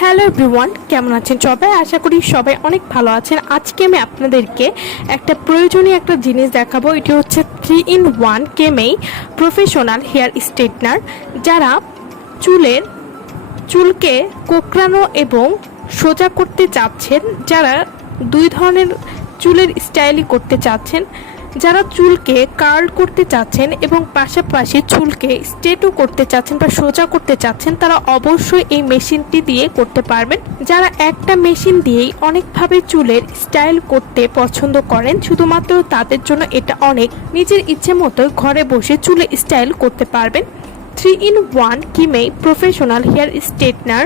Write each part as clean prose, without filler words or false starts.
Hello everyone, কেমন আছেন সবাই? আশা করি সবাই অনেক ভালো আছেন। আজকে আমি আপনাদেরকে একটা প্রয়োজনীয় একটা জিনিস দেখাবো। এটি হচ্ছে 3-in-1 কেমেই প্রফেশনাল হেয়ার স্ট্রেটনার। যারা চুলকে কোঁকড়ানো এবং সোজা করতে চাচ্ছেন, যারা দুই ধরনের চুলের স্টাইলই করতে চাচ্ছেন, যারা চুলকে কার্ল করতে চাচ্ছেন এবং পাশাপাশি চুলকে স্ট্রেটও করতে চাচ্ছেন বা সোজা করতে চাচ্ছেন, তারা অবশ্যই এই মেশিনটি দিয়ে করতে পারবেন। যারা একটা মেশিন দিয়েই অনেকভাবে চুলের স্টাইল করতে পছন্দ করেন, শুধুমাত্র তাদের জন্য এটা অনেক। নিজের ইচ্ছে মতো ঘরে বসে চুলে স্টাইল করতে পারবেন। 3-in-1 কিমেই professional hair straightener.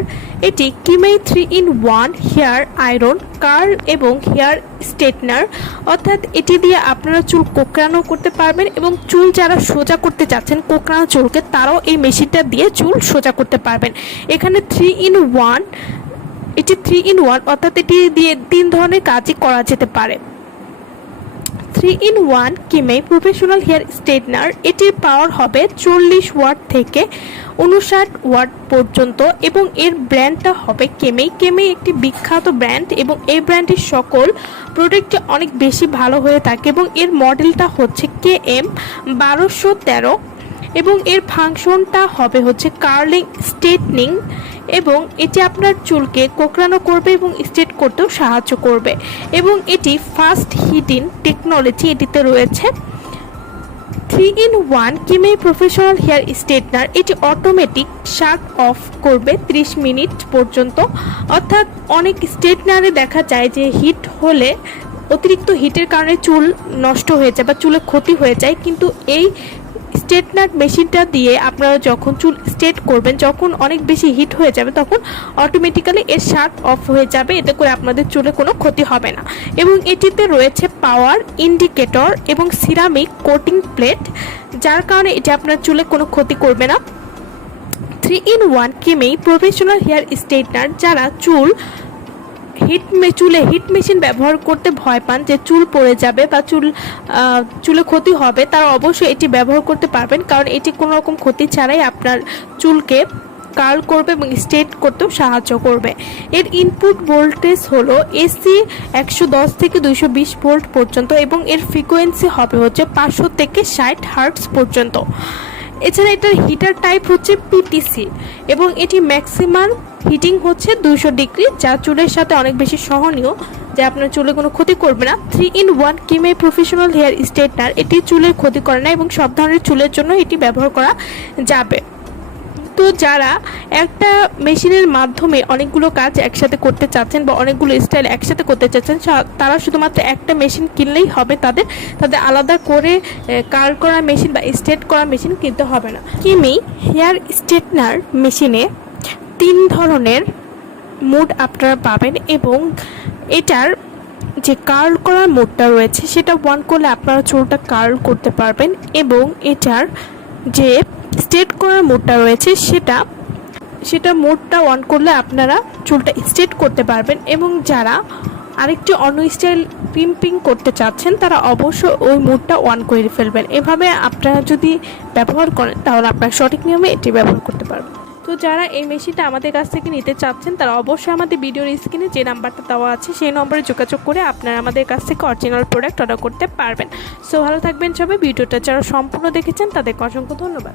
এটি কিমেই 3-in-1 হেয়ার আয়রন, কার্ল এবং হেয়ার স্ট্রেটনার, অর্থাৎ এটি দিয়ে আপনারা চুল কোঁকড়ানো করতে পারবেন এবং চুল যারা সোজা করতে চাচ্ছেন কোঁকড়ানো চুলকে, তারাও এই মেশিনটা দিয়ে চুল সোজা করতে পারবেন। এখানে 3-in-1, এটি 3-in-1 অর্থাৎ এটি দিয়ে 3 ধরনের কাজই করা যেতে পারে। 3-in-1 কিমেই প্রফেশনাল হেয়ার স্ট্রেটনার, এটির পাওয়ার হবে 40 ওয়াট থেকে 59 ওয়াট পর্যন্ত এবং এর ব্র্যান্ডটা হবে কেমেই। কেমেই একটি বিখ্যাত ব্র্যান্ড এবং এই ব্র্যান্ডের সকল প্রোডাক্ট অনেক বেশি ভালো হয়ে থাকে এবং এর মডেলটা হচ্ছে KM1213 এবং এর ফাংশনটা হবে হচ্ছে কার্লিং, স্ট্রেটনিং এবং এটি আপনার চুলকে কোঁকড়ানো করবে এবং স্ট্রেট করতেও সাহায্য করবে এবং এটি ফাস্ট হিটিং টেকনোলজি এটিতে রয়েছে। 3-in-1 কিমেই প্রফেশনাল হেয়ার স্ট্রেটনার, এটি অটোমেটিক শাট অফ করবে 30 মিনিট পর্যন্ত। অর্থাৎ অনেক স্ট্রেটনারে দেখা যায় যে হিট হলে, অতিরিক্ত হিটের কারণে চুল নষ্ট হয়ে যায় বা চুলে ক্ষতি হয়ে যায়, কিন্তু এই স্ট্রেটনার মেশিনটা দিয়ে আপনারা যখন চুল স্ট্রেট করবেন, যখন অনেক বেশি হিট হয়ে যাবে তখন অটোমেটিক্যালি এর শাট অফ হয়ে যাবে। এতে করে আপনাদের চুলে কোনো ক্ষতি হবে না এবং এটিতে রয়েছে পাওয়ার ইন্ডিকেটর এবং সিরামিক কোটিং প্লেট, যার কারণে এটি আপনার চুলে কোনো ক্ষতি করবে না। 3-in-1 কিমেই প্রফেশনাল হেয়ার স্ট্রেটনার, যারা চুলে হিট মেশিন ব্যবহার করতে ভয় পান যে চুল পড়ে যাবে বা চুলে ক্ষতি হবে, তারা অবশ্যই এটি ব্যবহার করতে পারবেন, কারণ এটি কোনো রকম ক্ষতি ছাড়াই আপনার চুলকে কার্ল করবে এবং স্ট্রেট করতেও সাহায্য করবে। এর ইনপুট ভোল্টেজ হলো এসি 110 থেকে 220 ভোল্ট পর্যন্ত এবং এর ফ্রিকোয়েন্সি হবে হচ্ছে 500 থেকে 60 হার্টজ পর্যন্ত। এছাড়া এটার হিটার টাইপ হচ্ছে পিটিসি এবং এটি ম্যাক্সিমাম হিটিং হচ্ছে 200 ডিগ্রি, যা চুলের সাথে অনেক বেশি সহনীয়, যা আপনার চুলে কোনো ক্ষতি করবে না। 3-in-1 কিমেই প্রফেশনাল হেয়ার স্ট্রেটনার, এটি চুলের ক্ষতি করে না এবং সব ধরনের চুলের জন্য এটি ব্যবহার করা যাবে। তো যারা একটা মেশিনের মাধ্যমে অনেকগুলো কাজ একসাথে করতে চাচ্ছেন বা অনেকগুলো স্টাইল একসাথে করতে চাচ্ছেন, তারা শুধুমাত্র একটা মেশিন কিনলেই হবে, তাদের আলাদা করে কার্ল করা মেশিন বা স্ট্রেট করা মেশিন কিনতে হবে না। কিমেই হেয়ার স্ট্রেটনার মেশিনে 3 ধরনের মোড আপনারা পাবেন এবং এটার যে কার্ল করার মোডটা রয়েছে সেটা অন করলে আপনারা চুলটা কার্ল করতে পারবেন এবং এটার যে স্ট্রেট করার মোডটা রয়েছে সেটা মোডটা অন করলে আপনারা চুলটা স্ট্রেট করতে পারবেন এবং যারা আরেকটি অন্য স্টাইল ক্রিম্পিং করতে চাচ্ছেন, তারা অবশ্যই ওই মোডটা অন করে ফেলবেন। এভাবে আপনারা যদি ব্যবহার করেন তাহলে আপনারা সঠিক নিয়মে এটি ব্যবহার করতে পারবেন। তো যারা এই মেশিনটা আমাদের কাছ থেকে নিতে চাচ্ছেন, তারা অবশ্যই আমাদের ভিডিওর স্ক্রিনে যে নাম্বারটা দেওয়া আছে সেই নম্বরে যোগাযোগ করে আপনারা আমাদের কাছ থেকে অরিজিনাল প্রোডাক্ট অর্ডার করতে পারবেন। সো ভালো থাকবেন সবাই। ভিডিওটা যারা সম্পূর্ণ দেখেছেন তাদেরকে অসংখ্য ধন্যবাদ।